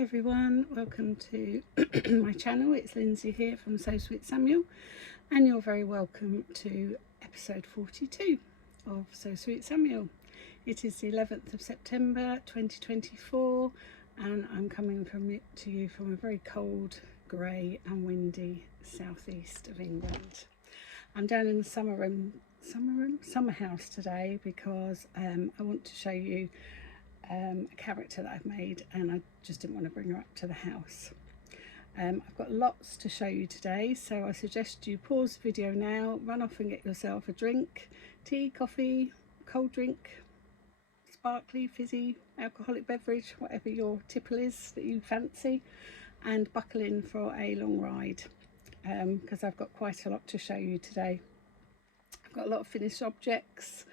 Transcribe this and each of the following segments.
Hi everyone, welcome to my channel. It's Lindsay here from So Sweet Samuel, and you're very welcome to episode 42 of So Sweet Samuel. It is the 11th of September 2024 and I'm coming to you from a very cold, grey and windy southeast of England. I'm down in the summer house today because I want to show you a character that I've made, and I just didn't want to bring her up to the house. I've got lots to show you today, so I suggest you pause the video now, run off and get yourself a drink, tea, coffee, cold drink, sparkly, fizzy, alcoholic beverage, whatever your tipple is that you fancy, and buckle in for a long ride because I've got quite a lot to show you today. I've got a lot of finished objects,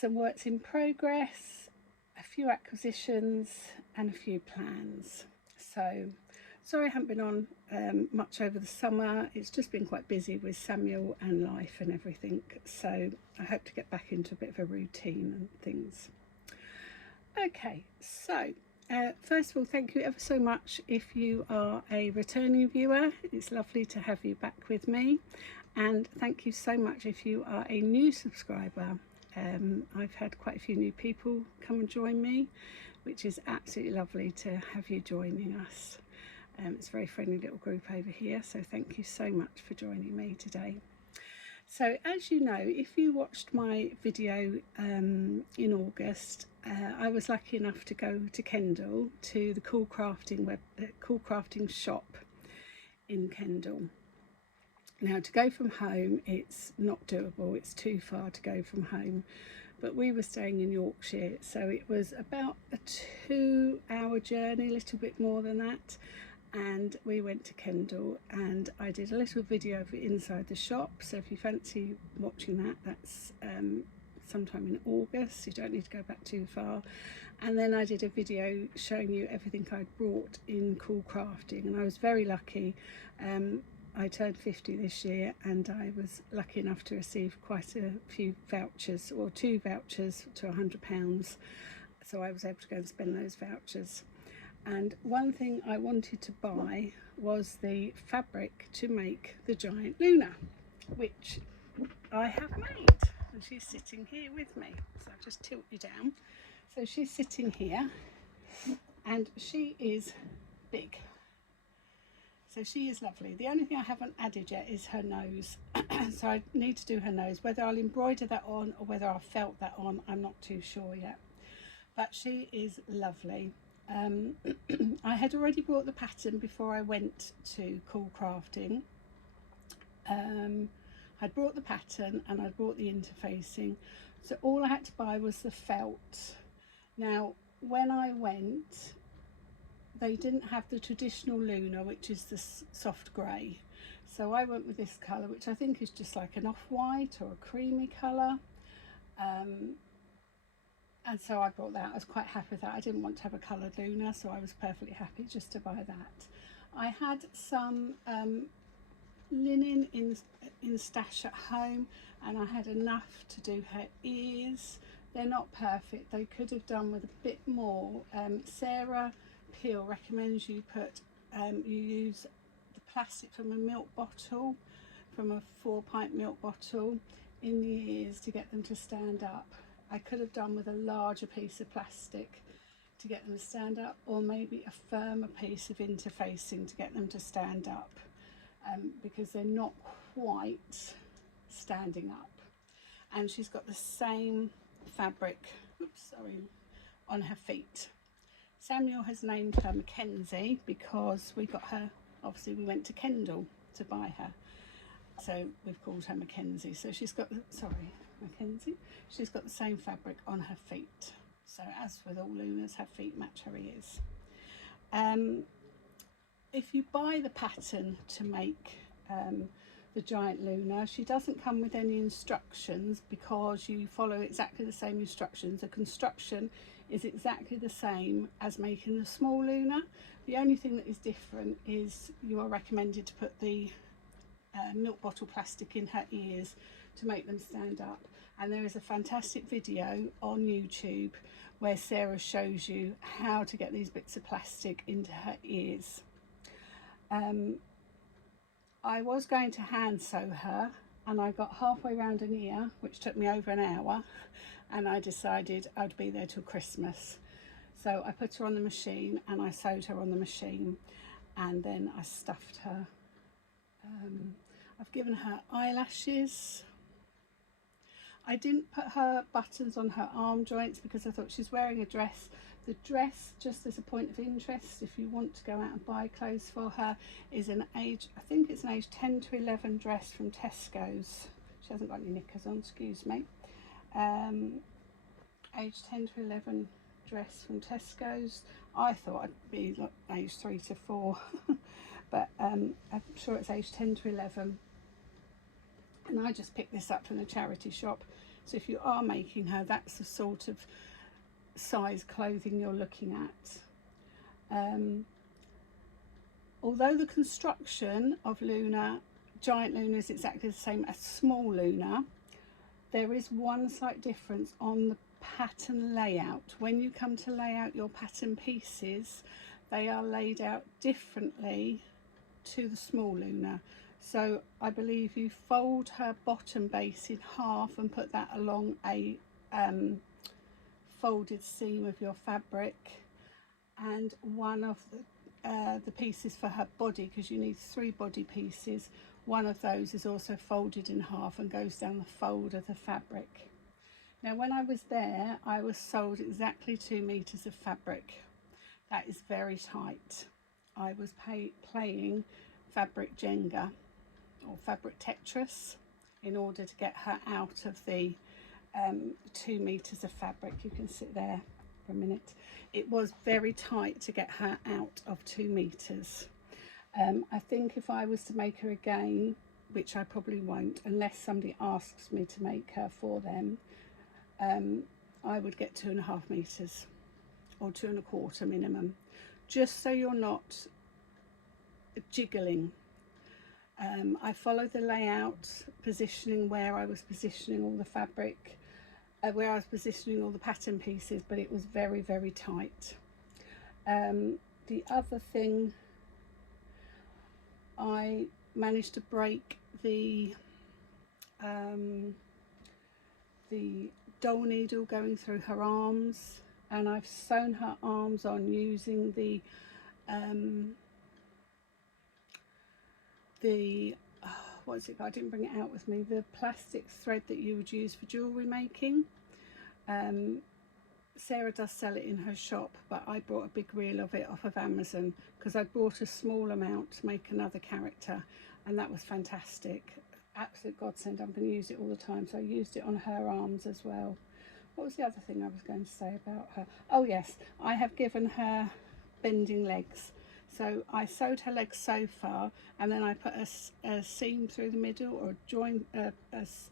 some works in progress, a few acquisitions and a few plans. So sorry I haven't been on much over the summer. It's just been quite busy with Samuel and life and everything, so I hope to get back into a bit of a routine and things. Okay, so first of all, thank you ever so much if you are a returning viewer. It's lovely to have you back with me, and thank you so much if you are a new subscriber. I've had quite a few new people come and join me, which is absolutely lovely to have you joining us. It's a very friendly little group over here, so thank you so much for joining me today. So as you know, if you watched my video in August, I was lucky enough to go to Kendal to the Cool Crafting shop in Kendal. Now, to go from home, it's not doable, it's too far to go from home, but we were staying in Yorkshire, so it was about a 2-hour journey, a little bit more than that, and we went to Kendal and I did a little video of it inside the shop. So if you fancy watching that, that's sometime in August, you don't need to go back too far. And then I did a video showing you everything I'd brought in Cool Crafting, and I was very lucky. I turned 50 this year and I was lucky enough to receive quite a few vouchers, or 2 vouchers to £100, so I was able to go and spend those vouchers. And one thing I wanted to buy was the fabric to make the giant Luna, which I have made, and she's sitting here with me, so I'll just tilt you down. So she's sitting here and she is big. So she is lovely. The only thing I haven't added yet is her nose. So I need to do her nose. Whether I'll embroider that on or whether I'll felt that on, I'm not too sure yet. But she is lovely. I had already bought the pattern before I went to Cool Crafting. I'd bought the pattern and I'd bought the interfacing. So all I had to buy was the felt. Now, when I went, they didn't have the traditional Luna, which is the soft grey, so I went with this colour, which I think is just like an off-white or a creamy colour, and so I bought that. I was quite happy with that. I didn't want to have a coloured Luna, so I was perfectly happy just to buy that. I had some linen in stash at home, and I had enough to do her ears. They're not perfect, they could have done with a bit more. Sarah Peel recommends you use the plastic from a milk bottle, from a 4-pint milk bottle, in the ears to get them to stand up. I could have done with a larger piece of plastic to get them to stand up, or maybe a firmer piece of interfacing to get them to stand up, because they're not quite standing up. And she's got the same fabric, on her feet. Samuel has named her Mackenzie because we got her, obviously we went to Kendal to buy her, so we've called her Mackenzie. So she's got, Mackenzie, she's got the same fabric on her feet. So as with all Lunas, her feet match her ears. If you buy the pattern to make the giant Luna, she doesn't come with any instructions because you follow exactly the same instructions. The construction is exactly the same as making the small Luna. The only thing that is different is you are recommended to put the milk bottle plastic in her ears to make them stand up, and there is a fantastic video on YouTube where Sarah shows you how to get these bits of plastic into her ears. I was going to hand sew her, and I got halfway around an ear, which took me over an hour, and I decided I'd be there till Christmas. So I put her on the machine and I sewed her on the machine, and then I stuffed her. I've given her eyelashes. I didn't put her buttons on her arm joints because I thought she's wearing a dress. The dress, just as a point of interest, if you want to go out and buy clothes for her, is an age, I think it's an age 10 to 11 dress from Tesco's. She hasn't got any knickers on, excuse me. Age 10 to 11 dress from Tesco's. I thought I'd be like age 3 to 4, but I'm sure it's age 10 to 11. And I just picked this up from the charity shop. So if you are making her, that's the sort of size clothing you're looking at. Although the construction of Luna, giant Luna, is exactly the same as small Luna, there is one slight difference on the pattern layout. When you come to lay out your pattern pieces, they are laid out differently to the small Luna. So I believe you fold her bottom base in half and put that along a folded seam of your fabric, and one of the pieces for her body, because you need 3 body pieces, one of those is also folded in half and goes down the fold of the fabric. Now when I was there, I was sold exactly 2 meters of fabric. That is very tight. I was playing fabric Jenga or fabric Tetris in order to get her out of the 2 meters of fabric. You can sit there for a minute. It was very tight to get her out of 2 meters. I think if I was to make her again, which I probably won't unless somebody asks me to make her for them, I would get 2.5 meters or 2.25 minimum, just so you're not jiggling. I followed the layout, positioning where I was positioning all the fabric, where I was positioning all the pattern pieces, but it was very, very tight. The other thing, I managed to break the doll needle going through her arms, and I've sewn her arms on using the what is it? I didn't bring it out with me. The plastic thread that you would use for jewellery making. Sarah does sell it in her shop, but I bought a big reel of it off of Amazon because I bought a small amount to make another character, and that was fantastic. Absolute godsend. I'm going to use it all the time, so I used it on her arms as well. What was the other thing I was going to say about her? Oh yes, I have given her bending legs. So I sewed her legs so far, and then I put a seam through the middle, or join.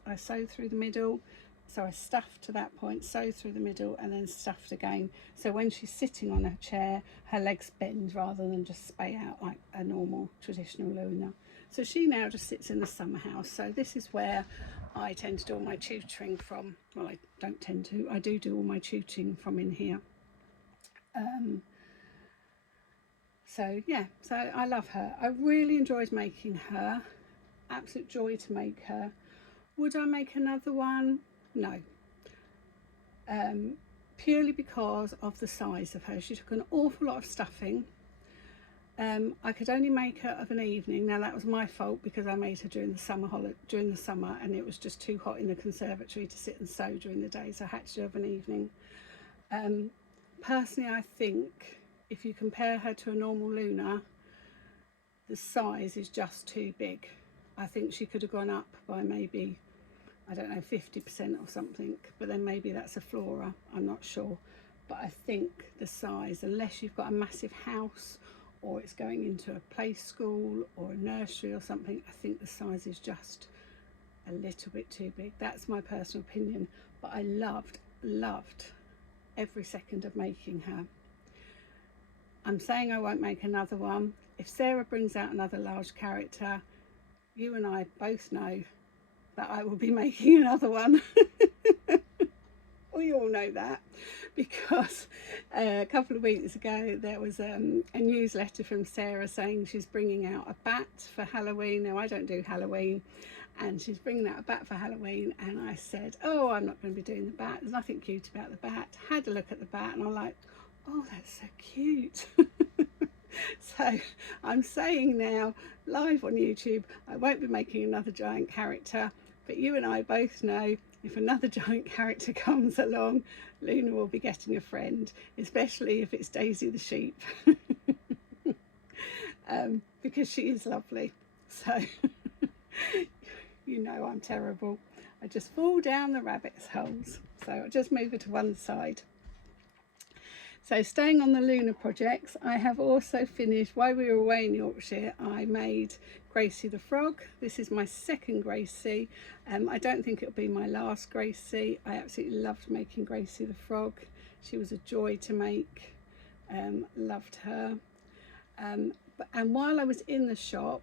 I sewed through the middle. So I stuffed to that point, sewed through the middle, and then stuffed again. So when she's sitting on her chair, her legs bend rather than just spay out like a normal traditional Luna. So she now just sits in the summer house. So this is where I tend to do all my tutoring from. Well, I don't tend to. I do all my tutoring from in here. So yeah, so I love her. I really enjoyed making her. Absolute joy to make her. Would I make another one? No. Purely because of the size of her. She took an awful lot of stuffing. I could only make her of an evening. Now that was my fault because I made her during the summer, and it was just too hot in the conservatory to sit and sew during the day, so I had to do of an evening. Personally, I think if you compare her to a normal Luna, the size is just too big. I think she could have gone up by maybe, I don't know, 50% or something, but then maybe that's a flora, I'm not sure. But I think the size, unless you've got a massive house or it's going into a play school or a nursery or something, I think the size is just a little bit too big. That's my personal opinion, but I loved every second of making her. I'm saying I won't make another one. If Sarah brings out another large character, you and I both know that I will be making another one. We all know that, because a couple of weeks ago there was a newsletter from Sarah saying she's bringing out a bat for Halloween. Now, I don't do Halloween, and she's bringing out a bat for Halloween, and I said, oh, I'm not going to be doing the bat, there's nothing cute about the bat. Had a look at the bat and I'm like, oh, that's so cute. So I'm saying now, live on YouTube, I won't be making another giant character, but you and I both know if another giant character comes along, Luna will be getting a friend, especially if it's Daisy the sheep. Because she is lovely. So you know I'm terrible. I just fall down the rabbit's holes. So I'll just move it to one side. So staying on the Luna projects, I have also finished, while we were away in Yorkshire, I made Gracie the frog. This is my second Gracie. I don't think it'll be my last Gracie. I absolutely loved making Gracie the frog. She was a joy to make. Loved her. And while I was in the shop,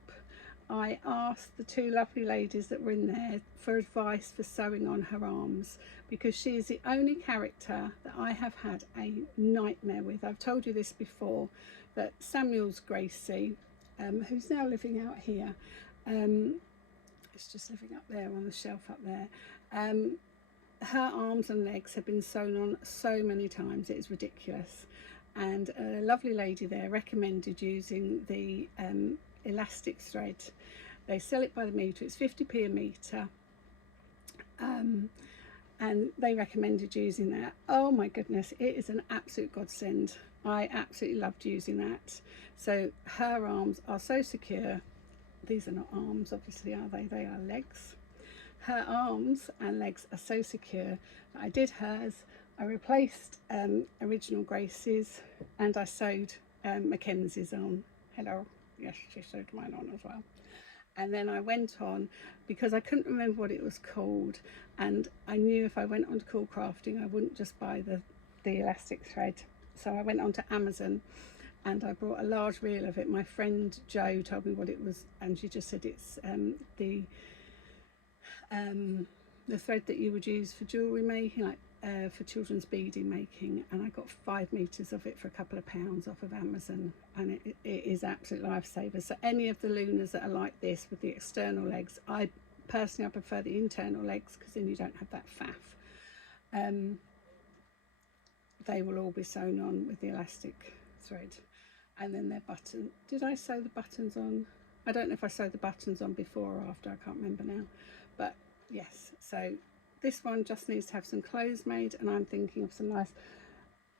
I asked the two lovely ladies that were in there for advice for sewing on her arms, because she is the only character that I have had a nightmare with. I've told you this before, that Samuel's Gracie, who's now living out here, it's just living up there on the shelf up there, her arms and legs have been sewn on so many times, it is ridiculous. And a lovely lady there recommended using the elastic thread. They sell it by the metre, it's 50p a metre, and they recommended using that. Oh my goodness, it is an absolute godsend. I absolutely loved using that. So her arms are so secure. These are not arms, obviously, are they? They are legs. Her arms and legs are so secure. I did hers. I replaced original Gracie's, and I sewed Mackenzie's on. Hello. Yes, she sewed mine on as well. And then I went on, because I couldn't remember what it was called, and I knew if I went on to Cool Crafting I wouldn't just buy the elastic thread. So I went on to Amazon and I brought a large reel of it. My friend Jo told me what it was, and she just said it's the thread that you would use for jewellery making, like for children's beading making, and I got 5 meters of it for a couple of pounds off of Amazon, and it is absolute lifesaver. So any of the Lunas that are like this with the external legs, I personally prefer the internal legs, because then you don't have that faff. They will all be sewn on with the elastic thread, and then their button. Did I sew the buttons on? I don't know if I sewed the buttons on before or after, I can't remember now, but yes. So this one just needs to have some clothes made, and I'm thinking of some nice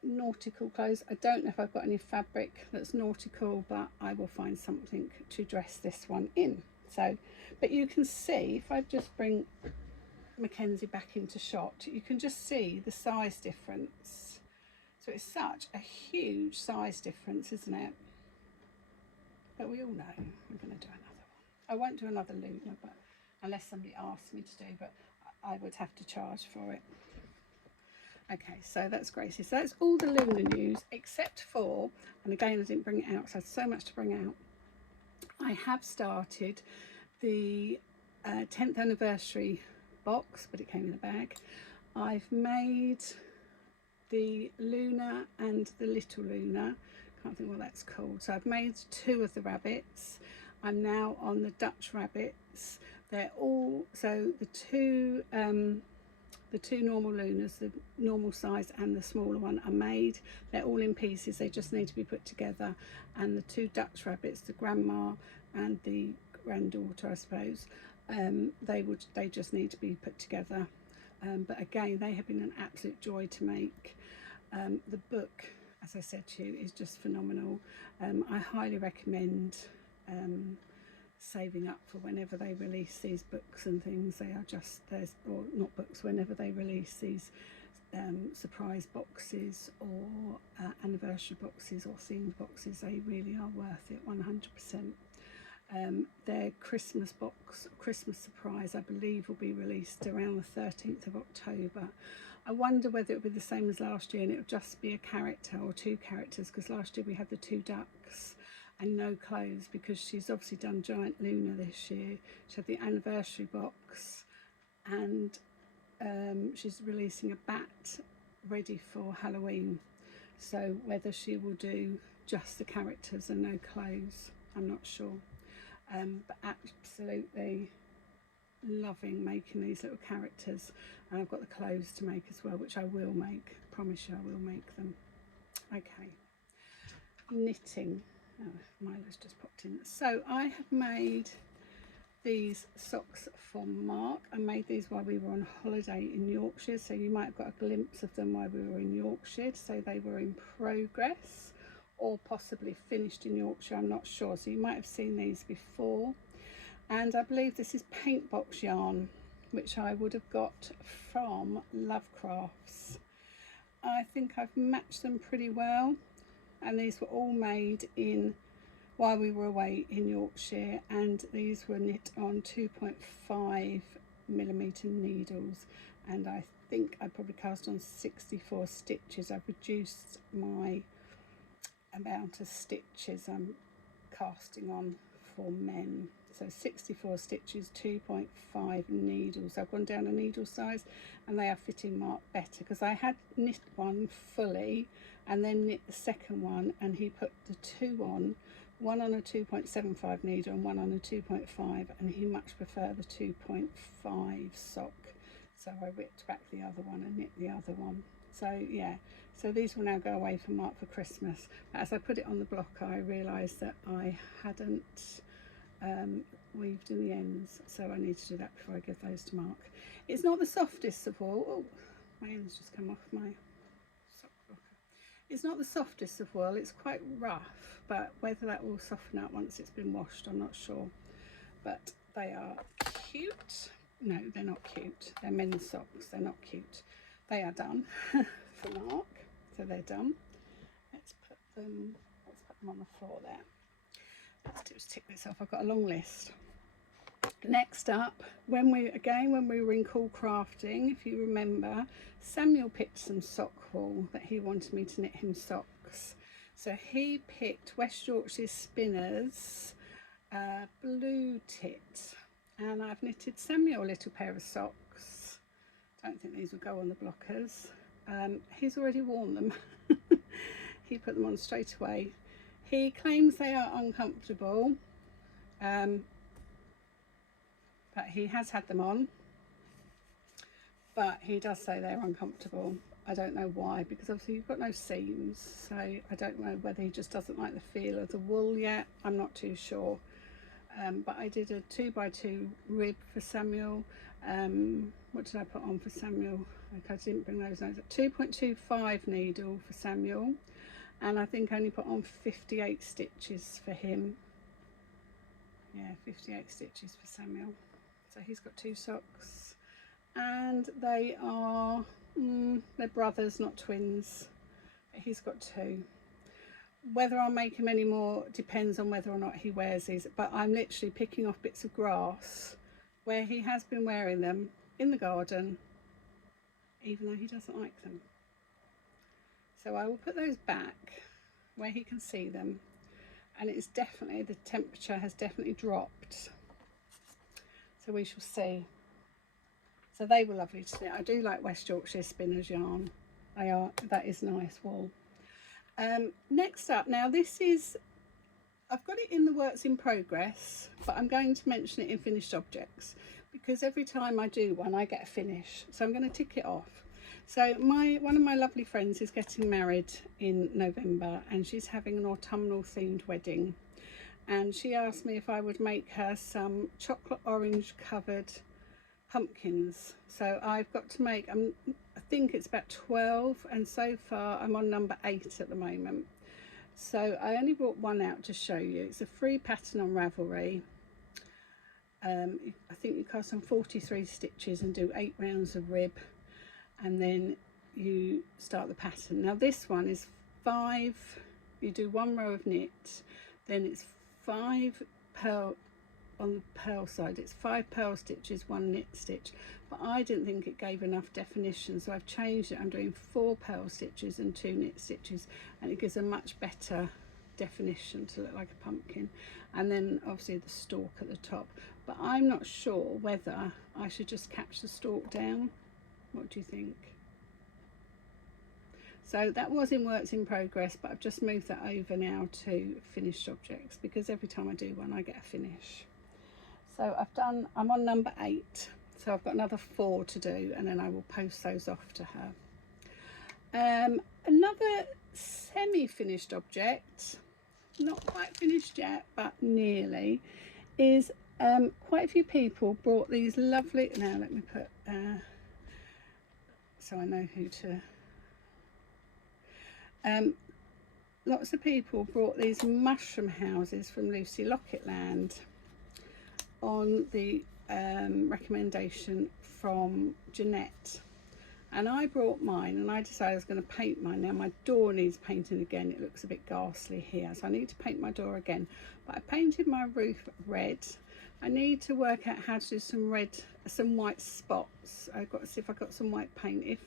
nautical clothes. I don't know if I've got any fabric that's nautical, but I will find something to dress this one in. So, but you can see, if I just bring Mackenzie back into shot, you can just see the size difference. So it's such a huge size difference, isn't it? But we all know I'm going to do another one. I won't do another Luna, but unless somebody asks me to do, but I would have to charge for it. Okay, so that's Gracie. So that's all the Luna news, except for, and again I didn't bring it out because I had so much to bring out. I have started the 10th anniversary box, but it came in a bag. I've made the Luna and the little Luna. Can't think what that's called. So I've made 2 of the rabbits. I'm now on the Dutch rabbits. They're all, so the two normal Lunas, the normal size and the smaller one, are made. They're all in pieces, they just need to be put together. And the 2 Dutch rabbits, the grandma and the granddaughter, I suppose, they just need to be put together. But again, they have been an absolute joy to make. The book, as I said to you, is just phenomenal. I highly recommend saving up for whenever they release these books and things. They are just, or not books, whenever they release these surprise boxes or anniversary boxes or themed boxes, they really are worth it, 100%. Their Christmas box, Christmas surprise, I believe will be released around the 13th of October. I wonder whether it'll be the same as last year and it'll just be a character or 2 characters, because last year we had the 2 ducks and no clothes, because she's obviously done Giant Luna this year. She had the anniversary box and she's releasing a bat ready for Halloween, so whether she will do just the characters and no clothes, I'm not sure. But absolutely loving making these little characters, and I've got the clothes to make as well, which I will make. I promise you I will make them. Okay, knitting. Oh, Milo's just popped in. So I have made these socks for Mark. I made these while we were on holiday in Yorkshire, so you might have got a glimpse of them while we were in Yorkshire. So they were in progress or possibly finished in Yorkshire, I'm not sure. So you might have seen these before. And I believe this is paint box yarn, which I would have got from Lovecrafts. I think I've matched them pretty well, and these were all made in while we were away in Yorkshire, and these were knit on 2.5mm needles, and I think I probably cast on 64 stitches. I've reduced my amount of stitches I'm casting on for men. So 64 stitches, 2.5 needles. I've gone down a needle size, and they are fitting Mark better, because I had knit one fully and then knit the second one, and he put the two on, one on a 2.75 needle and one on a 2.5, and he much preferred the 2.5 sock. So I ripped back the other one and knit the other one. So yeah, so these will now go away for Mark for Christmas. But as I put it on the block, I realised that I hadn't weaved in the ends, so I need to do that before I give those to Mark. It's not the softest of all. Oh, my end's just come off my sock blocker. It's not the softest of wool, it's quite rough, but whether that will soften up once it's been washed, I'm not sure. But they are cute. No, they're not cute. They're men's socks, they're not cute. They are done for Mark, so they're done. Let's put them on the floor there. Let's just tick this off. I've got a long list. Next up, when we were in Cool Crafting, if you remember, Samuel picked some sock wool that he wanted me to knit him socks. So he picked West Yorkshire Spinners blue tit, and I've knitted Samuel a little pair of socks. Don't think these will go on the blockers. He's already worn them. He put them on straight away. He claims they are uncomfortable, but he has had them on, but he does say they're uncomfortable. I don't know why, because obviously you've got no seams, so I don't know whether he just doesn't like the feel of the wool yet. I'm not too sure. But I did a 2x2 rib for Samuel. What did I put on for Samuel? I didn't bring those notes. 2.25 needle for Samuel, and I think I only put on 58 stitches for him. Yeah, 58 stitches for Samuel. So he's got two socks, and they are they're brothers, not twins. He's got two. Whether I'll make him any more depends on whether or not he wears these, but I'm literally picking off bits of grass where he has been wearing them in the garden, even though he doesn't like them. So I will put those back where he can see them, and it's definitely, the temperature has definitely dropped, so we shall see. So they were lovely to knit. I do like West Yorkshire Spinners yarn. That is nice wool. Next up, now this is, I've got it in the works in progress, but I'm going to mention it in finished objects, because every time I do one I get a finish, so I'm going to tick it off. So one of my lovely friends is getting married in November, and she's having an autumnal themed wedding, and she asked me if I would make her some chocolate orange covered pumpkins. So I've got to make, I think it's about 12, and so far I'm on number 8 at the moment. So I only brought one out to show you. It's a free pattern on Ravelry. I think you cast on 43 stitches and do 8 rounds of rib, and then you start the pattern. Now this one is 5, you do 1 row of knit, then it's 5 purl. On the purl side it's 5 purl stitches, 1 knit stitch, but I didn't think it gave enough definition, so I've changed it. I'm doing 4 purl stitches and 2 knit stitches, and it gives a much better definition to look like a pumpkin, and then obviously the stalk at the top. But I'm not sure whether I should just catch the stalk down What do you think? So that was in works in progress, but I've just moved that over now to finished objects, because every time I do one I get a finish. So I'm on number 8, so I've got another 4 to do, and then I will post those off to her. Another semi-finished object, not quite finished yet but nearly, is quite a few people brought these lovely, now let me put so I know who to, lots of people brought these mushroom houses from Lucy Locketland on the recommendation from Jeanette, and I brought mine, and I decided I was going to paint mine. Now my door needs painting again, it looks a bit ghastly here, so I need to paint my door again, but I painted my roof red. I need to work out how to do some white spots. I've got to see if I've got some white paint. If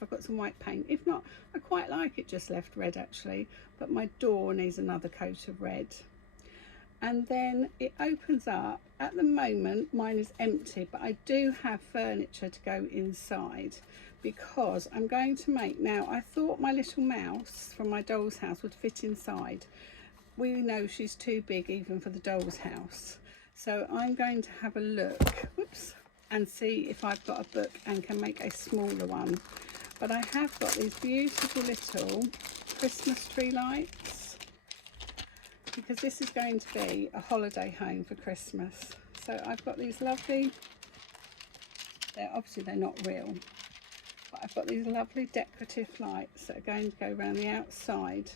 I've got some white paint. If not, I quite like it just left red actually, but my door needs another coat of red. And then it opens up. At the moment mine is empty, but I do have furniture to go inside, because I'm going to make, now I thought my little mouse from my doll's house would fit inside. We know she's too big even for the doll's house, so I'm going to have a look, whoops, and see if I've got a book and can make a smaller one. But I have got these beautiful little Christmas tree lights, because this is going to be a holiday home for Christmas. So I've got these lovely, they're not real, but I've got these lovely decorative lights that are going to go around the outside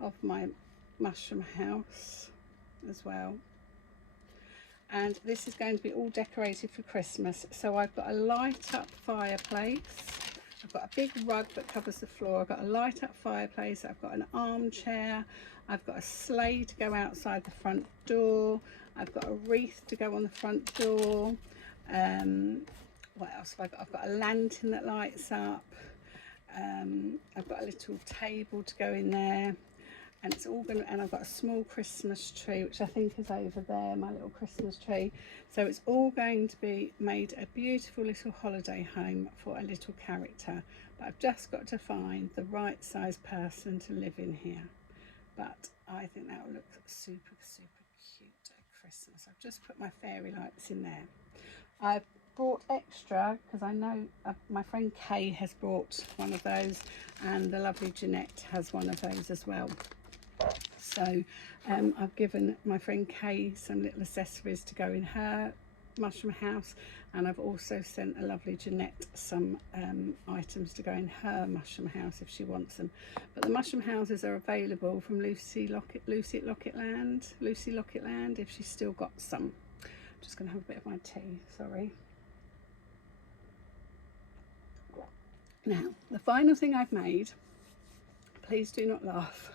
of my mushroom house as well. And this is going to be all decorated for Christmas. So I've got a light up fireplace, I've got a big rug that covers the floor, I've got a light up fireplace, I've got an armchair, I've got a sleigh to go outside the front door, I've got a wreath to go on the front door. What else have I got? I've got a lantern that lights up, I've got a little table to go in there, and it's all going to, and I've got a small Christmas tree which I think is over there, my little Christmas tree. So it's all going to be made a beautiful little holiday home for a little character, but I've just got to find the right size person to live in here. But I think that will look super cute at Christmas. I've just put my fairy lights in there. I've brought extra because I know my friend Kay has brought one of those, and the lovely Jeanette has one of those as well. So I've given my friend Kay some little accessories to go in her mushroom house, and I've also sent a lovely Jeanette some items to go in her mushroom house if she wants them. But the mushroom houses are available from Lucy Locketland if she's still got some. I'm just going to have a bit of my tea, sorry. Now the final thing I've made, please do not laugh.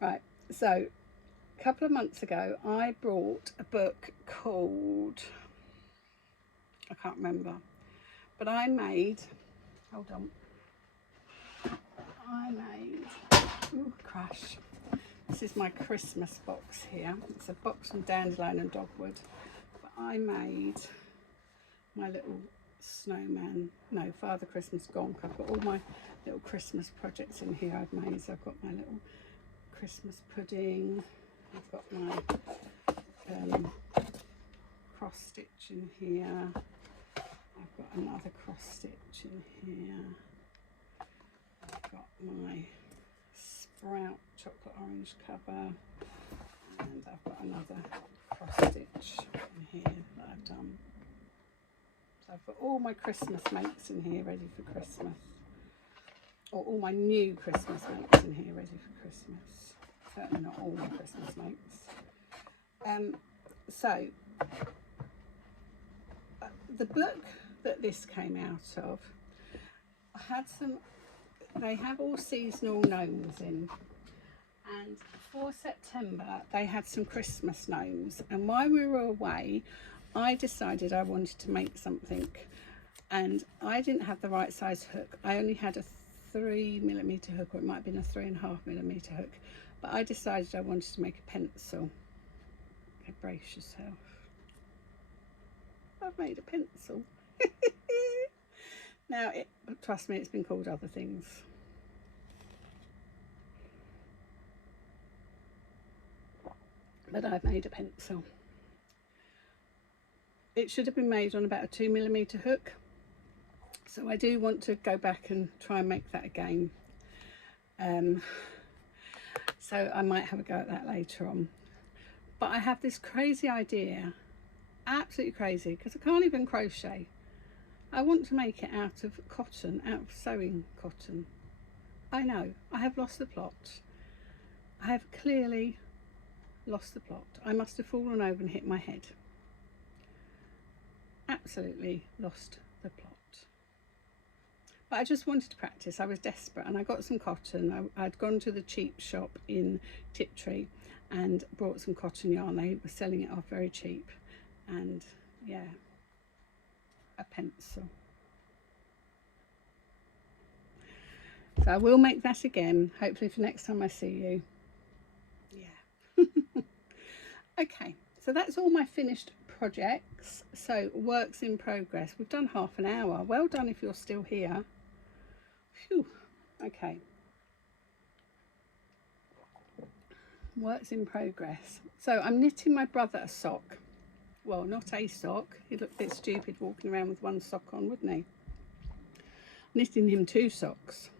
Right, so a couple of months ago I brought a book called, I can't remember, but I made, hold on, ooh, crash. This is my Christmas box here. It's a box from Dandelion and Dogwood. But I made my little snowman, no, Father Christmas Gonk. I've got all my little Christmas projects in here I've made. So I've got my little Christmas pudding, I've got my cross stitch in here, I've got another cross stitch in here, I've got my sprout chocolate orange cover, and I've got another cross stitch in here that I've done. So I've got all my Christmas makes in here ready for Christmas, or all my new Christmas makes in here ready for Christmas. Certainly not all my Christmas makes. So the book that this came out of had some, they have all seasonal gnomes in, and for September they had some Christmas gnomes, and while we were away I decided I wanted to make something, and I didn't have the right size hook. I only had a 3mm hook, or it might have been a 3.5mm hook, but I decided I wanted to make a pencil. Okay, brace yourself. I've made a pencil. Now, trust me, it's been called other things. But I've made a pencil. It should have been made on about a 2mm hook. So I do want to go back and try and make that again. So I might have a go at that later on. But I have this crazy idea, absolutely crazy, because I can't even crochet. I want to make it out of cotton, out of sewing cotton. I know, I have lost the plot. I have clearly lost the plot. I must have fallen over and hit my head. Absolutely lost the plot. But I just wanted to practice. I was desperate, and I got some cotton. I'd gone to the cheap shop in Tiptree and brought some cotton yarn. They were selling it off very cheap, and yeah, a pencil. So I will make that again, hopefully for next time I see you. Yeah. Okay, so that's all my finished projects. So works in progress. We've done half an hour. Well done if you're still here. Phew. Okay. Works in progress. So I'm knitting my brother a sock. Well, not a sock. He'd look a bit stupid walking around with one sock on, wouldn't he? Knitting him 2 socks.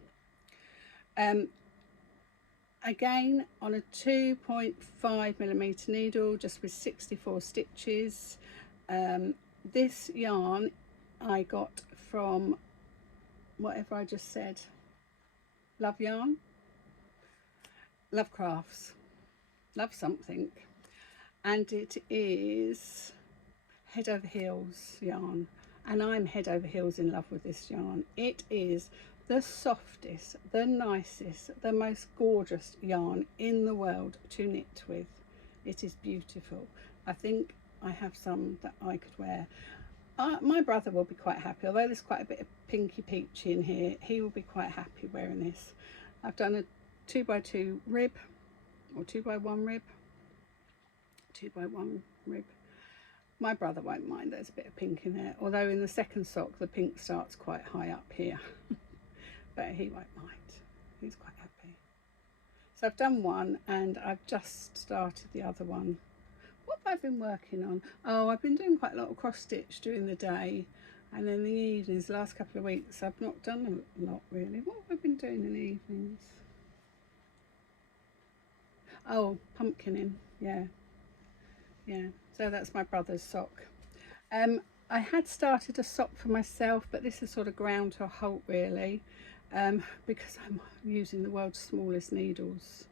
Again on a 2.5mm needle, just with 64 stitches. This yarn I got from whatever I just said, Love Yarn, Love Crafts, Love something, and it is Head Over Heels yarn, and I'm head over heels in love with this yarn. It is the softest, the nicest, the most gorgeous yarn in the world to knit with. It is beautiful. I think I have some that I could wear. My brother will be quite happy, although there's quite a bit of pinky peachy in here. He will be quite happy wearing this. I've done a 2x2 rib, or 2x1 rib, 2x1 rib. My brother won't mind, there's a bit of pink in there, although in the second sock the pink starts quite high up here. But he won't mind, he's quite happy. So I've done one and I've just started the other one. What have I been working on? Oh, I've been doing quite a lot of cross stitch during the day, and then the evenings, the last couple of weeks I've not done a lot really. What have I been doing in the evenings? Oh, pumpkining, yeah. So that's my brother's sock. I had started a sock for myself, but this has sort of ground to a halt really, because I'm using the world's smallest needles.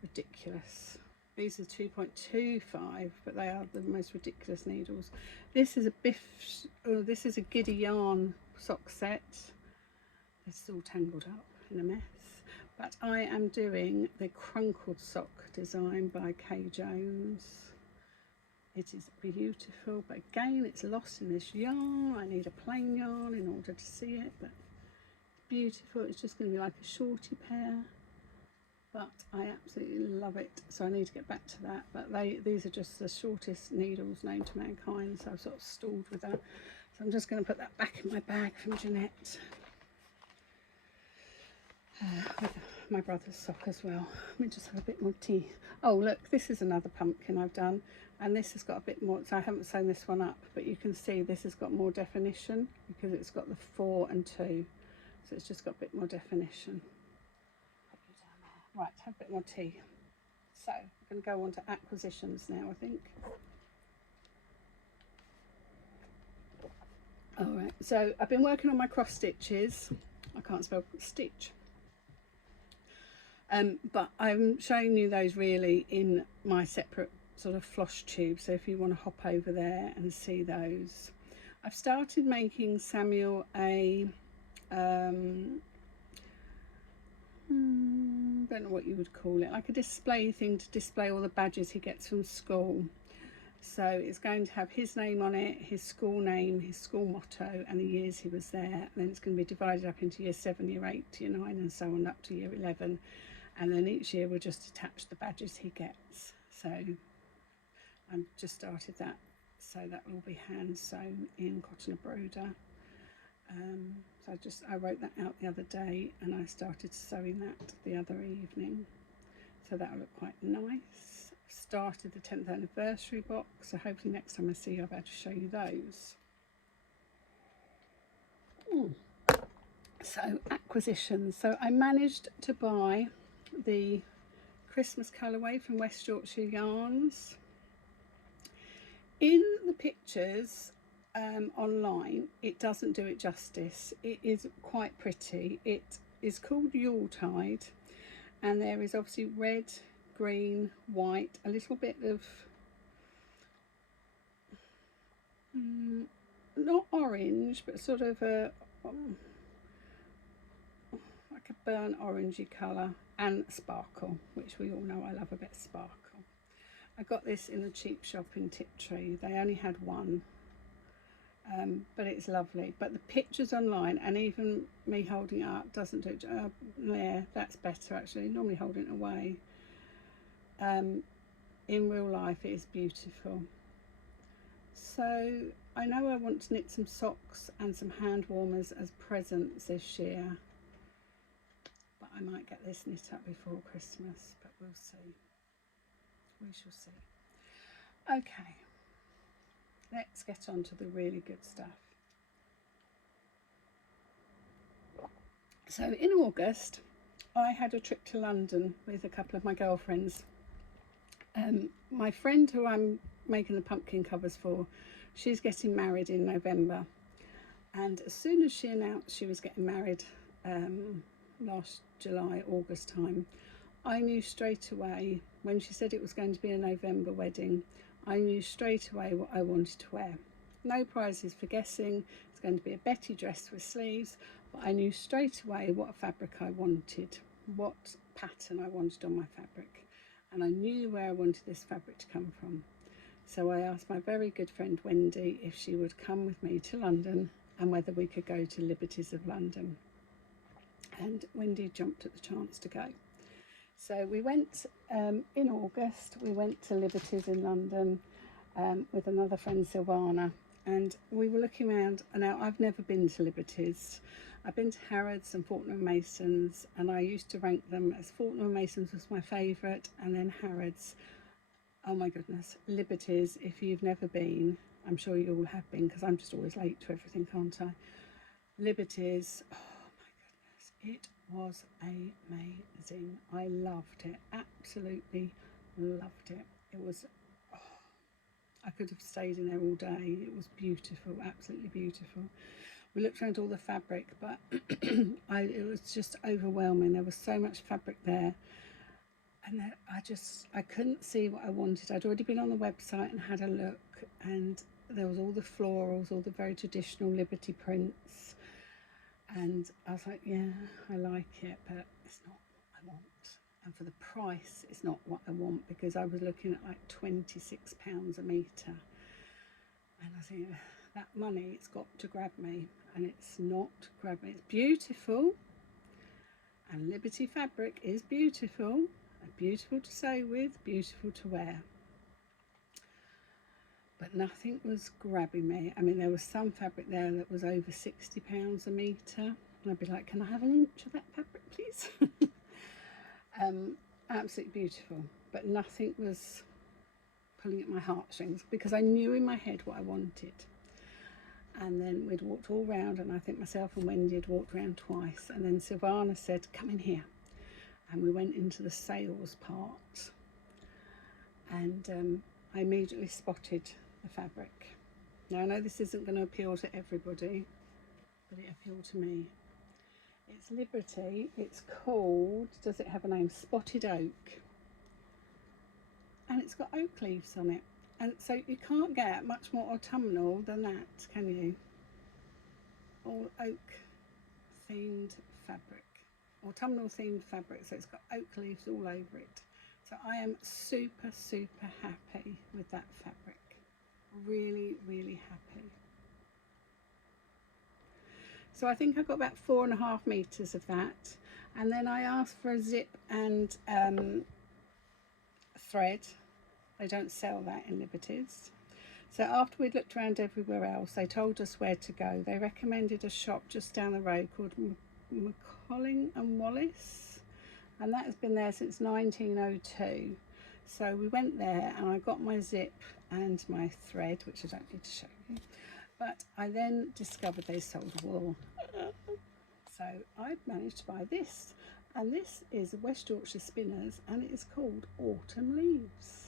Ridiculous. These are 2.25, but they are the most ridiculous needles. This is this is a Giddy yarn sock set. This is all tangled up in a mess. But I am doing the crunkled sock design by Kay Jones. It is beautiful, but again it's lost in this yarn. I need a plain yarn in order to see it, but beautiful. It's just going to be like a shorty pair, but I absolutely love it. So I need to get back to that, but these are just the shortest needles known to mankind, so I've sort of stalled with that. So I'm just going to put that back in my bag from Jeanette. With my brother's sock as well. Let me just have a bit more tea. Oh look, this is another pumpkin I've done, and this has got a bit more, so I haven't sewn this one up, but you can see this has got more definition because it's got the 4 and 2, so it's just got a bit more definition. Right, have a bit more tea. So I'm going to go on to acquisitions now, I think. Alright, so I've been working on my cross stitches. I can't spell stitch. But I'm showing you those really in my separate sort of floss tube, so if you want to hop over there and see those. I've started making Samuel a don't know what you would call it, like a display thing to display all the badges he gets from school. So it's going to have his name on it, his school name, his school motto, and the years he was there. And then it's going to be divided up into year 7, year 8, year 9, and so on up to year 11. And then each year we'll just attach the badges he gets. So I've just started that so that will be hand sewn in cotton brooder. So I wrote that out the other day, and I started sewing that the other evening, so that will look quite nice. I've started the 10th anniversary box, so hopefully next time I see you I'll be able to show you those. So acquisitions. So I managed to buy the Christmas colourway from West Yorkshire Yarns. In the pictures online, it doesn't do it justice. It is quite pretty. It is called Yuletide, and there is obviously red, green, white, a little bit of not orange, but sort of a like a burnt orangey colour, and sparkle, which we all know I love a bit of sparkle. I got this in a cheap shop in Tiptree. They only had one, but it's lovely. But the pictures online, and even me holding it up, doesn't do it. Yeah, that's better actually. Normally holding it away. In real life it is beautiful. So I know I want to knit some socks and some hand warmers as presents this year, but I might get this knit up before Christmas, but we'll see. We shall see. Okay, let's get on to the really good stuff. So in August I had a trip to London with a couple of my girlfriends. My friend who I'm making the pumpkin covers for, she's getting married in November, and as soon as she announced she was getting married last July, August time, I knew straight away, when she said it was going to be a November wedding, I knew straight away what I wanted to wear. No prizes for guessing. It's going to be a Betty dress with sleeves, but I knew straight away what fabric I wanted, what pattern I wanted on my fabric, and I knew where I wanted this fabric to come from. So I asked my very good friend Wendy if she would come with me to London and whether we could go to Liberties of London. And Wendy jumped at the chance to go. So we went in August, we went to Liberties in London with another friend, Silvana, and we were looking around. Now, I've never been to Liberties. I've been to Harrods and Fortnum & Masons, and I used to rank them as Fortnum & Masons was my favourite, and then Harrods. Oh my goodness, Liberties, if you've never been, I'm sure you all have been, because I'm just always late to everything, can't I? Liberties, oh my goodness, it was amazing. I loved it, absolutely loved it. It was, oh, I could have stayed in there all day. It was beautiful, absolutely beautiful. We looked around all the fabric, but it was just overwhelming. There was so much fabric there. And I couldn't see what I wanted. I'd already been on the website and had a look, and there was all the florals, all the very traditional Liberty prints. And I was like, yeah, I like it, but it's not what I want. And for the price, it's not what I want, because I was looking at like £26 a metre. And I think, that money, it's got to grab me, and it's not grabbing. It's beautiful, and Liberty fabric is beautiful. Beautiful to sew with, beautiful to wear, but nothing was grabbing me. I mean, there was some fabric there that was over £60 a metre, and I'd be like, can I have an inch of that fabric, please? Absolutely beautiful, but nothing was pulling at my heartstrings, because I knew in my head what I wanted. And then we'd walked all round, and I think myself and Wendy had walked around twice, and then Silvana said, come in here. And we went into the sales part, and I immediately spotted the fabric. Now, I know this isn't going to appeal to everybody, but it appealed to me. It's Liberty. It's called, does it have a name? Spotted Oak. And it's got oak leaves on it. And so you can't get much more autumnal than that, can you? All oak themed fabric. Autumnal themed fabric, so it's got oak leaves all over it. So I am super happy with that fabric. Really happy. So I think I got about 4.5 meters of that, and then I asked for a zip and thread. They don't sell that in Liberties, So after we'd looked around everywhere else, they told us where to go. They recommended a shop just down the road called McColling and Wallace, and that has been there since 1902. So we went there and I got my zip and my thread, which I don't need to show you, but I then discovered they sold wool. So I managed to buy this, and this is West Yorkshire Spinners, and it is called Autumn Leaves.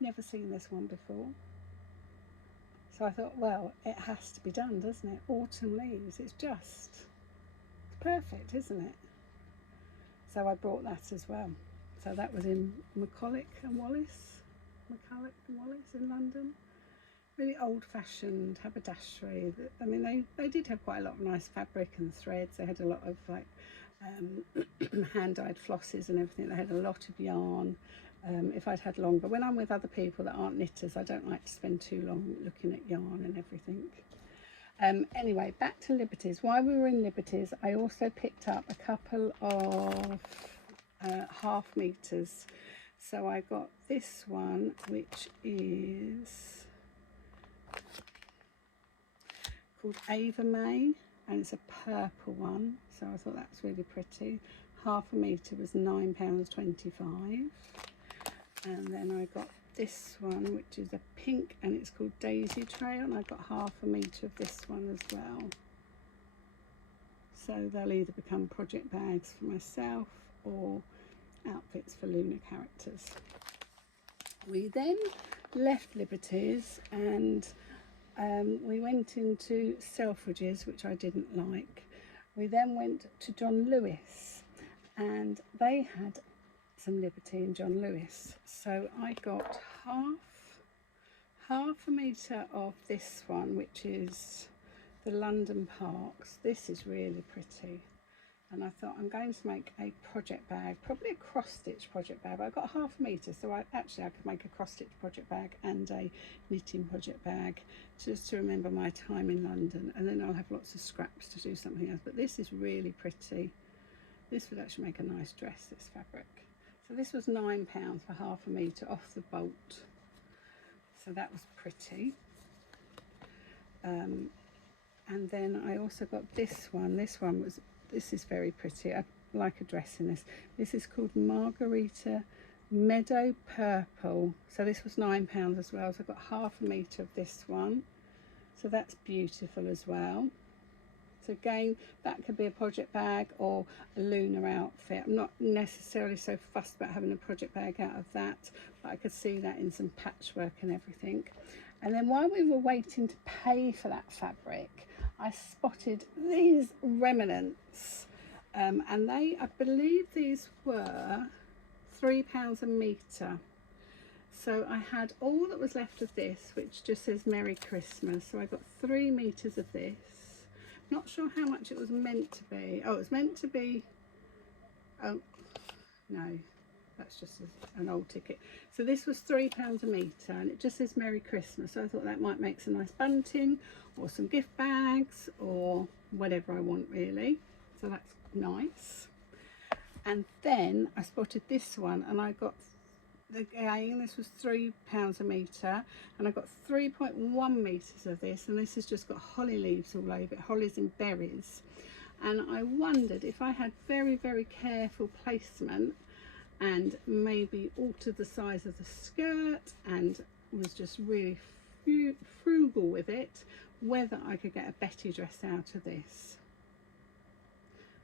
Never seen this one before. So I thought, well, it has to be done, doesn't it? Autumn Leaves, it's perfect, isn't it? So I bought that as well. So that was in McCulloch and Wallace in London. Really old-fashioned haberdashery. I mean, they did have quite a lot of nice fabric and threads. They had a lot of like hand-dyed flosses and everything. They had a lot of yarn. If I'd had longer, when I'm with other people that aren't knitters, I don't like to spend too long looking at yarn and everything. Anyway, back to Liberties. While we were in Liberties, I also picked up a couple of half meters. So I got this one, which is called Ava May, and it's a purple one. So I thought that's really pretty. Half a metre was £9.25. And then I got this one, which is a pink, and it's called Daisy Trail, and I got half a metre of this one as well. So they'll either become project bags for myself or outfits for lunar characters. We then left Liberties and we went into Selfridges, which I didn't like. We then went to John Lewis, and they had some Liberty in John Lewis. So I got half a metre of this one, which is the London Parks. This is really pretty, and I thought I'm going to make a project bag, probably a cross-stitch project bag, but I got half a metre, so I could make a cross-stitch project bag and a knitting project bag just to remember my time in London, and then I'll have lots of scraps to do something else. But this is really pretty. This would actually make a nice dress, this fabric. So this was £9 for half a metre off the bolt. So that was pretty. And then I also got this one. This is very pretty. I like a dress in this. This is called Margarita Meadow Purple. So this was £9 as well. So I've got half a metre of this one. So that's beautiful as well. So again, that could be a project bag or a lunar outfit. I'm not necessarily so fussed about having a project bag out of that, but I could see that in some patchwork and everything. And then while we were waiting to pay for that fabric, I spotted these remnants, and I believe these were £3 a metre. So I had all that was left of this, which just says Merry Christmas. So I got 3 metres of this. Not sure how much it was meant to be. Oh, it was meant to be, oh no, that's just an old ticket. So this was £3 a metre, and it just says Merry Christmas. So I thought that might make some nice bunting or some gift bags or whatever I want really. So that's nice. And then I spotted this one, and I got, again, this was £3 a metre, and I got 3.1 metres of this, and this has just got holly leaves all over it, hollies and berries. And I wondered if I had very, very careful placement and maybe altered the size of the skirt and was just really frugal with it, whether I could get a Betty dress out of this.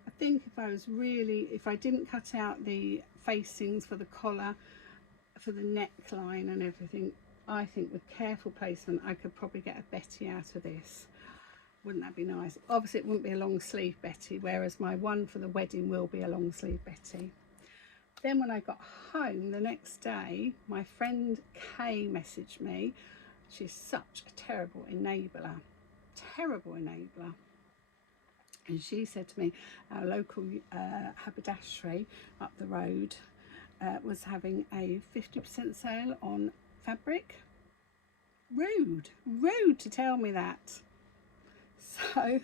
I think if I didn't cut out the facings for the collar, for the neckline and everything, I think with careful placement I could probably get a Betty out of this. Wouldn't that be nice? Obviously it wouldn't be a long sleeve Betty, whereas my one for the wedding will be a long sleeve Betty. Then when I got home the next day, my friend Kay messaged me. She's such a terrible enabler, and she said to me, our local haberdashery up the road was having a 50% sale on fabric. Rude to tell me that. So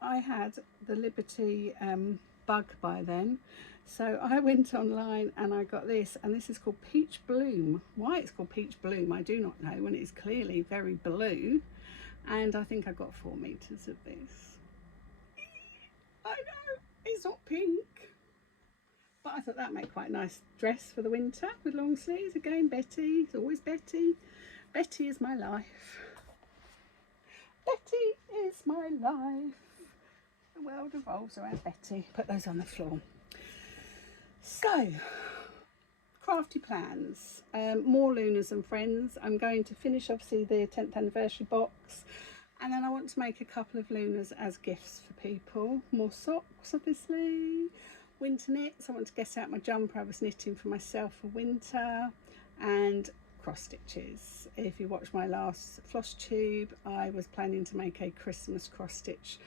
I had the Liberty bug by then. So I went online and I got this, and this is called Peach Bloom. Why it's called Peach Bloom I do not know, when it's clearly very blue. And I think I got 4 meters of this. I know, it's not pink, but I thought that'd make quite a nice dress for the winter with long sleeves. Again, Betty, it's always Betty. Betty is my life. Betty is my life. The world revolves around Betty. Put those on the floor. So, crafty plans. More Lunas and Friends. I'm going to finish obviously the 10th anniversary box, and then I want to make a couple of Lunas as gifts for people. More socks, obviously. Winter knits. I want to get out my jumper I was knitting for myself for winter, and cross stitches. If you watched my last floss tube, I was planning to make a Christmas cross stitch.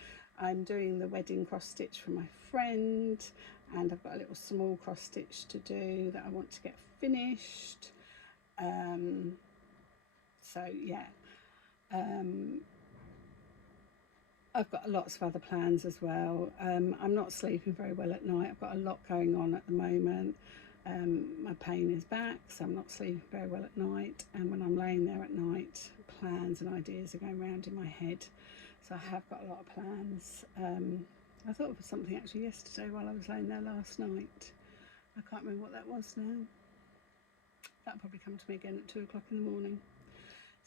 I'm doing the wedding cross stitch for my friend, and I've got a little small cross stitch to do that I want to get finished. So yeah, I've got lots of other plans as well. I'm not sleeping very well at night. I've got a lot going on at the moment. My pain is back, so I'm not sleeping very well at night, and when I'm laying there at night, plans and ideas are going around in my head. So I have got a lot of plans. I thought of something actually yesterday while I was laying there last night. I can't remember what that was now. That'll probably come to me again at 2 o'clock in the morning.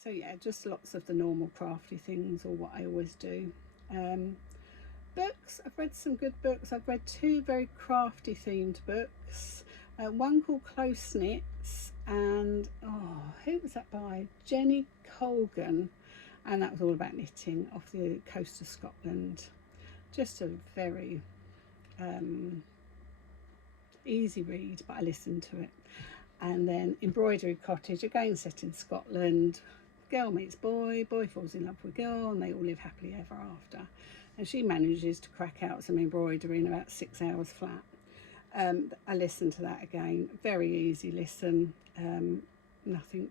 So yeah, just lots of the normal crafty things, or what I always do. Books, I've read some good books. I've read 2 very crafty themed books. One called Close Knits, and who was that by? Jenny Colgan, and that was all about knitting off the coast of Scotland. Just a very easy read, but I listened to it. And then Embroidery Cottage, again set in Scotland. Girl meets boy, boy falls in love with girl, and they all live happily ever after. And she manages to crack out some embroidery in about 6 hours flat. I listened to that again. Very easy listen. Nothing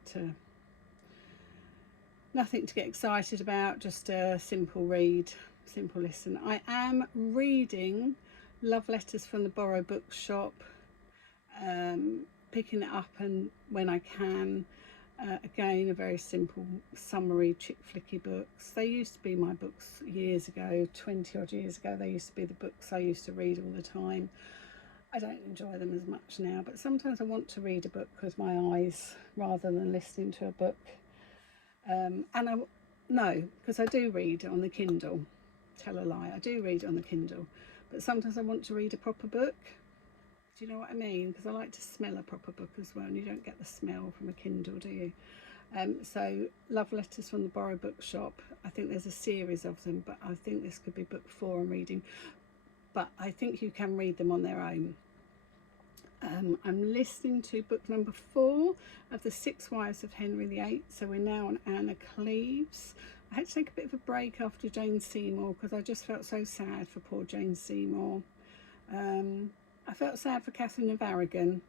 to get excited about. Just a simple read, simple listen. I am reading Love Letters from the Borrow Bookshop. Picking it up and when I can. Again, a very simple summary chick flicky books. They used to be my books years ago, 20 odd years ago. They used to be the books I used to read all the time. I don't enjoy them as much now, but sometimes I want to read a book with my eyes rather than listening to a book. Because I do read on the Kindle. Tell a lie, I do read on the Kindle, but sometimes I want to read a proper book. Do you know what I mean? Because I like to smell a proper book as well, and you don't get the smell from a Kindle, do you? So Love Letters from the Borrow Bookshop. I think there's a series of them, but I think this could be book 4 I'm reading. But I think you can read them on their own. I'm listening to book number 4 of The 6 Wives of Henry VIII. So we're now on Anna Cleves. I had to take a bit of a break after Jane Seymour because I just felt so sad for poor Jane Seymour. I felt sad for Catherine of Aragon.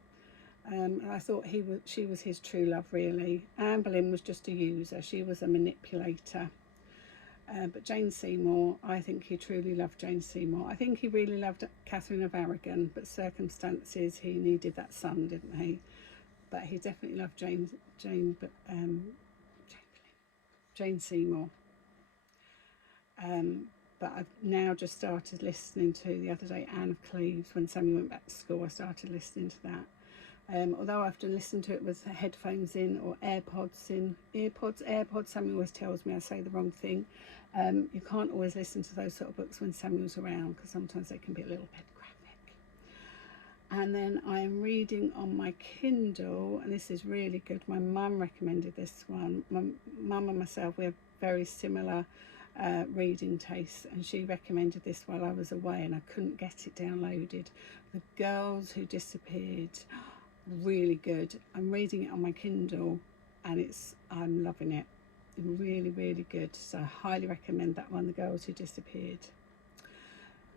I thought she was his true love, really. Anne Boleyn was just a user. She was a manipulator. But Jane Seymour, I think he truly loved Jane Seymour. I think he really loved Catherine of Aragon, but circumstances, he needed that son, didn't he? But he definitely loved Jane Seymour. But I've now just started listening to, the other day, Anne of Cleves. When Sammy went back to school, I started listening to that. Although I have to listen to it with headphones in or AirPods in. AirPods, Sammy always tells me I say the wrong thing. You can't always listen to those sort of books when Samuel's around, because sometimes they can be a little bit graphic. And then I'm reading on my Kindle, and this is really good. My mum recommended this one. My mum and myself, we have very similar reading tastes, and she recommended this while I was away and I couldn't get it downloaded. The Girls Who Disappeared. Really good. I'm reading it on my Kindle and I'm loving it. Really, really good. So I highly recommend that one, The Girls Who Disappeared.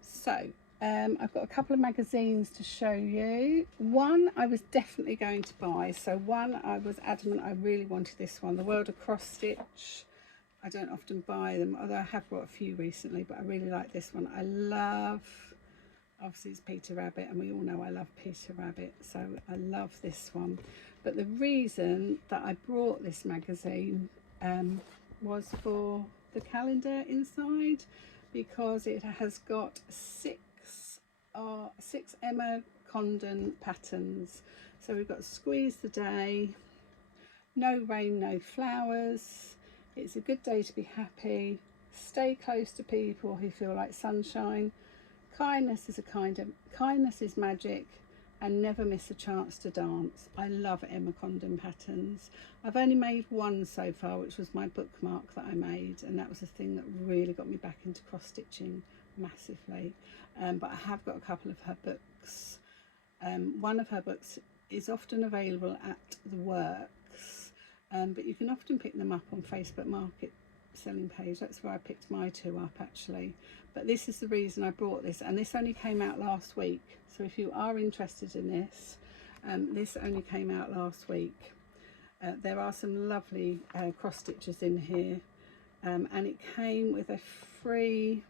So I've got a couple of magazines to show you. One I was definitely going to buy. So one I was adamant I really wanted this one, The World of Cross Stitch. I don't often buy them, although I have bought a few recently, but I really like this one. I love Obviously it's Peter Rabbit, and we all know I love Peter Rabbit, so I love this one. But the reason that I brought this magazine was for the calendar inside, because it has got six Emma Condon patterns. So we've got Squeeze the Day, No Rain, No Flowers, It's a Good Day to Be Happy, Stay Close to People Who Feel Like Sunshine, Kindness is Magic, and Never Miss a Chance to Dance. I love Emma Condon patterns. I've only made one so far, which was my bookmark that I made, and that was the thing that really got me back into cross stitching massively. But I have got a couple of her books. One of her books is often available at the Works, but you can often pick them up on Facebook Market selling page. That's where I picked my two up actually. But this is the reason I brought this, and this only came out last week. So if you are interested in this, this only came out last week. There are some lovely cross stitches in here, and it came with a free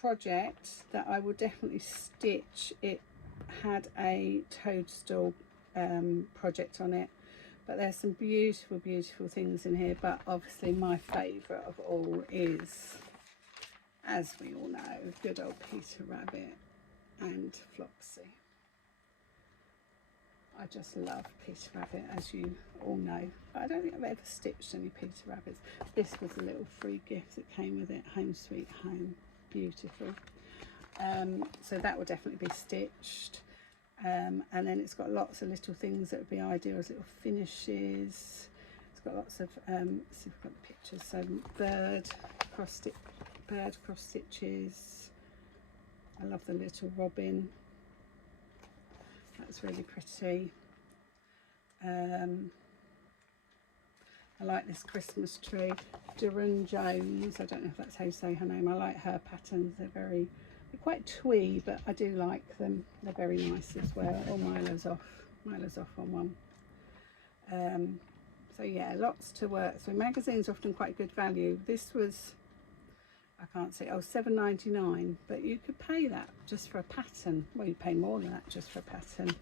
project that I will definitely stitch. It had a toadstool project on it, but there's some beautiful things in here. But obviously my favourite of all is, as we all know, good old Peter Rabbit and Flopsy. I just love Peter Rabbit, as you all know, but I don't think I've ever stitched any Peter Rabbits. This was a little free gift that came with it, Home Sweet Home. Beautiful. So that will definitely be stitched, and then it's got lots of little things that would be ideal as little finishes. It's got lots of see if we've got the pictures. So bird cross stitches. I love the little robin, that's really pretty. I like this Christmas tree, Duran Jones. I don't know if that's how you say her name. I like her patterns. They're quite twee, but I do like them. They're very nice as well. Oh, Milo's off on one. So yeah, lots to work through. Magazines are often quite good value. This was, I can't say, oh, $7.99, but you could pay that just for a pattern. Well, you pay more than that just for a pattern,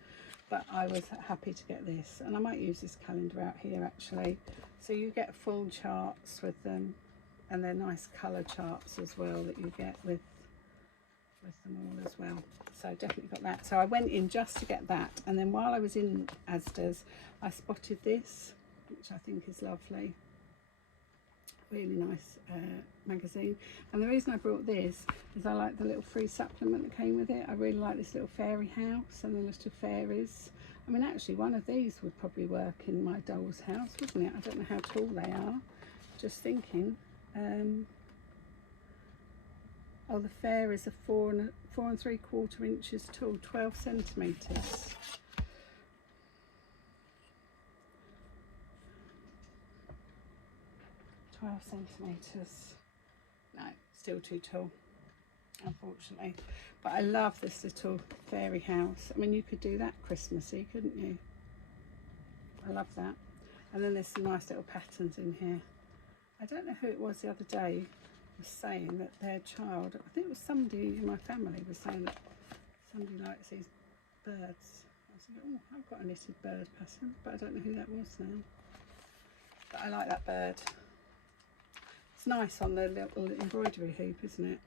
but I was happy to get this, and I might use this calendar out here actually. So you get full charts with them, and they're nice colour charts as well that you get with them all as well. So definitely got that. So I went in just to get that, and then while I was in Asda's, I spotted this, which I think is lovely. Really nice magazine. And the reason I brought this is I like the little free supplement that came with it. I really like this little fairy house and the little fairies. I mean, actually one of these would probably work in my doll's house, wouldn't it? I don't know how tall they are, just thinking. Oh, the fairies are 4 3/4 inches tall, 12 centimetres. No, still too tall, unfortunately. But I love this little fairy house. I mean, you could do that Christmassy, couldn't you? I love that. And then there's some nice little patterns in here. I don't know who it was the other day was saying that their child, I think it was somebody in my family, was saying that somebody likes these birds. I was like, oh, I've got a knitted bird pattern, but I don't know who that was now. But I like that bird. It's nice on the little embroidery hoop, isn't it?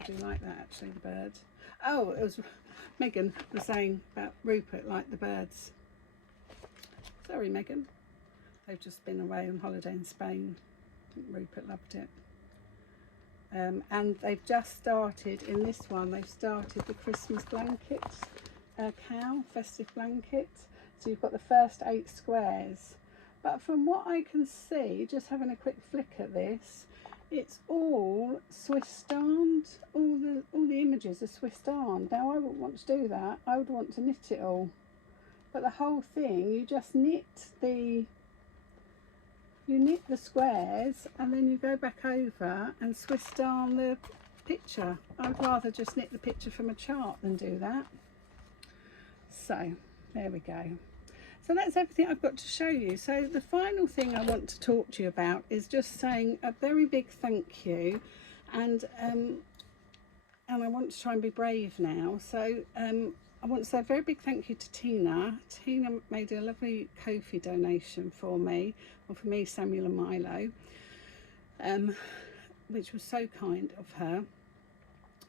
I do like that actually, the bird. Oh, it was Megan was saying about Rupert liked the birds. Sorry, Megan. They've just been away on holiday in Spain. I think Rupert loved it. And they've just started, in this one, they've started the Christmas blanket, cow, festive blanket. So you've got the first 8 squares. But from what I can see, just having a quick flick at this, it's all Swiss darned. All the images are Swiss darned. Now I wouldn't want to do that. I would want to knit it all. But the whole thing, you just knit the squares, and then you go back over and Swiss darn the picture. I'd rather just knit the picture from a chart than do that. So there we go. So that's everything I've got to show you. So the final thing I want to talk to you about is just saying a very big thank you. And and I want to try and be brave now. So I want to say a very big thank you to Tina. Tina made a lovely Ko-fi donation for me, or for me, Samuel and Milo, which was so kind of her.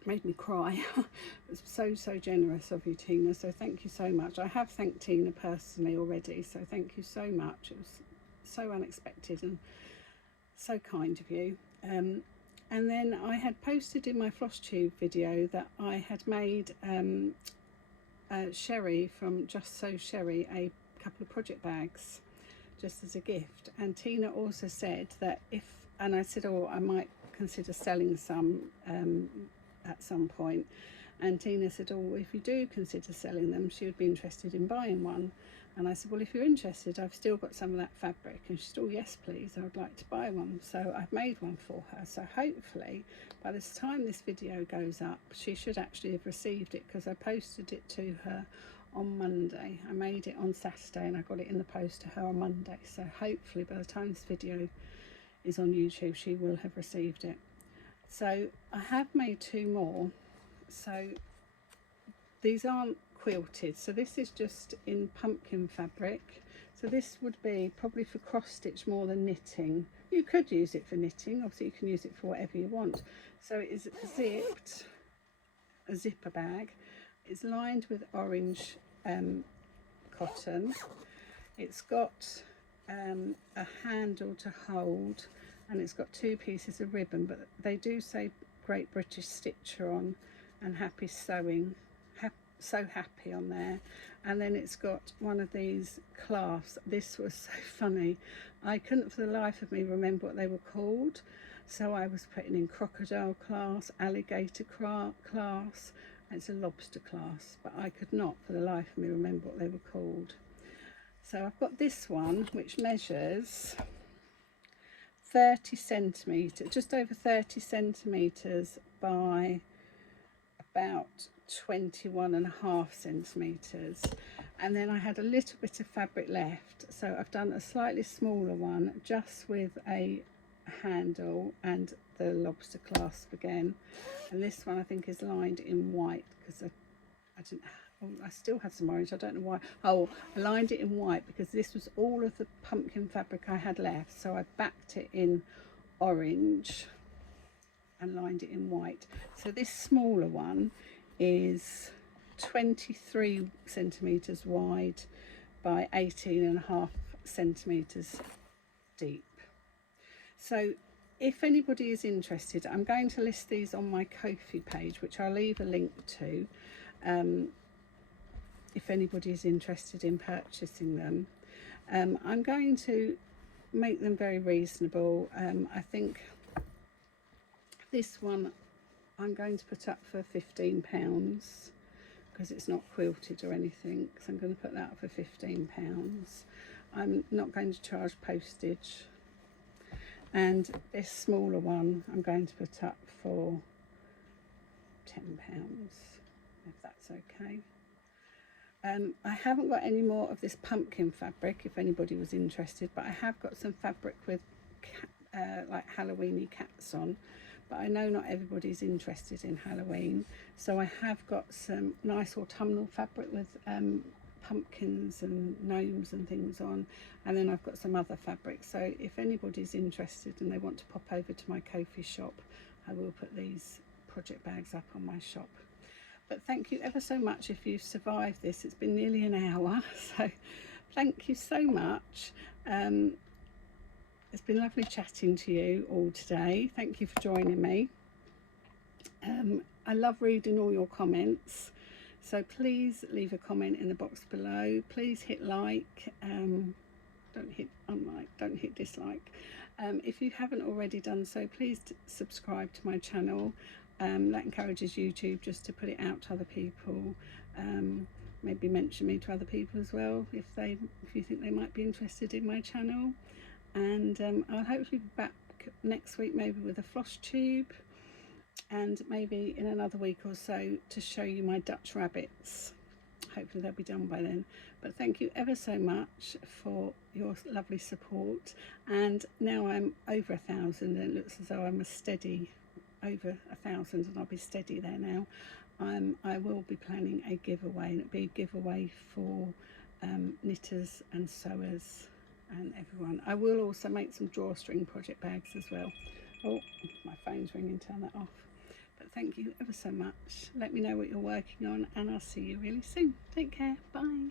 Made me cry. It was so generous of you, Tina, so thank you so much. I have thanked Tina personally already, so thank you so much. It was so unexpected and so kind of you. And then I had posted in my floss tube video that I had made Sherry from Just So Sherry a couple of project bags just as a gift, and Tina also said that and I said, oh, I might consider selling some at some point, and Tina said, oh, if you do consider selling them, she would be interested in buying one. And I said, well, if you're interested, I've still got some of that fabric. And she said, oh, yes, please, I would like to buy one. So I've made one for her. So hopefully by the time this video goes up, she should actually have received it, because I posted it to her on Monday. I made it on Saturday and I got it in the post to her on Monday. So hopefully by the time this video is on YouTube, she will have received it. So I have made 2 more. So these aren't quilted, so this is just in pumpkin fabric. So this would be probably for cross stitch more than knitting. You could use it for knitting, obviously you can use it for whatever you want. So it is zipped, a zipper bag. It's lined with orange cotton. It's got a handle to hold, and it's got 2 pieces of ribbon, but they do say Great British Stitcher on and Happy Sewing, so happy on there. And then it's got one of these clasps. This was so funny, I couldn't for the life of me remember what they were called, so I was putting in crocodile clasp, alligator clasp, it's a lobster clasp, but I could not for the life of me remember what they were called. So I've got this one which measures 30 centimetres, just over 30 centimetres by about 21.5 centimetres, and then I had a little bit of fabric left, so I've done a slightly smaller one just with a handle and the lobster clasp again. And this one I think is lined in white, because I still had some orange, I don't know why. Oh, I lined it in white because this was all of the pumpkin fabric I had left, so I backed it in orange and lined it in white. So this smaller one is 23 centimetres wide by 18.5 centimetres deep. So if anybody is interested, I'm going to list these on my Ko-fi page, which I'll leave a link to, if anybody is interested in purchasing them. I'm going to make them very reasonable. I think this one I'm going to put up for £15 because it's not quilted or anything, so I'm going to put that up for £15. I'm not going to charge postage. And this smaller one I'm going to put up for £10, if that's okay. I haven't got any more of this pumpkin fabric if anybody was interested, but I have got some fabric with like Halloweeny cats on, but I know not everybody's interested in Halloween, so I have got some nice autumnal fabric with pumpkins and gnomes and things on, and then I've got some other fabric. So if anybody's interested and they want to pop over to my Ko-fi shop, I will put these project bags up on my shop. But thank you ever so much if you've survived this. It's been nearly an hour, so thank you so much. It's been lovely chatting to you all today. Thank you for joining me. I love reading all your comments, so please leave a comment in the box below. Please hit like, don't hit unlike, don't hit dislike. If you haven't already done so, please subscribe to my channel. That encourages YouTube just to put it out to other people. Maybe mention me to other people as well if you think they might be interested in my channel. And I'll hopefully be back next week, maybe with a floss tube, and maybe in another week or so to show you my Dutch rabbits. Hopefully they'll be done by then. But thank you ever so much for your lovely support, and now I'm over 1,000 and it looks as though I'm a steady over 1,000 and I'll be steady there now, I will be planning a giveaway, and it'll be a giveaway for knitters and sewers and everyone. I will also make some drawstring project bags as well. Oh, my phone's ringing, turn that off. But thank you ever so much. Let me know what you're working on, and I'll see you really soon. Take care, bye.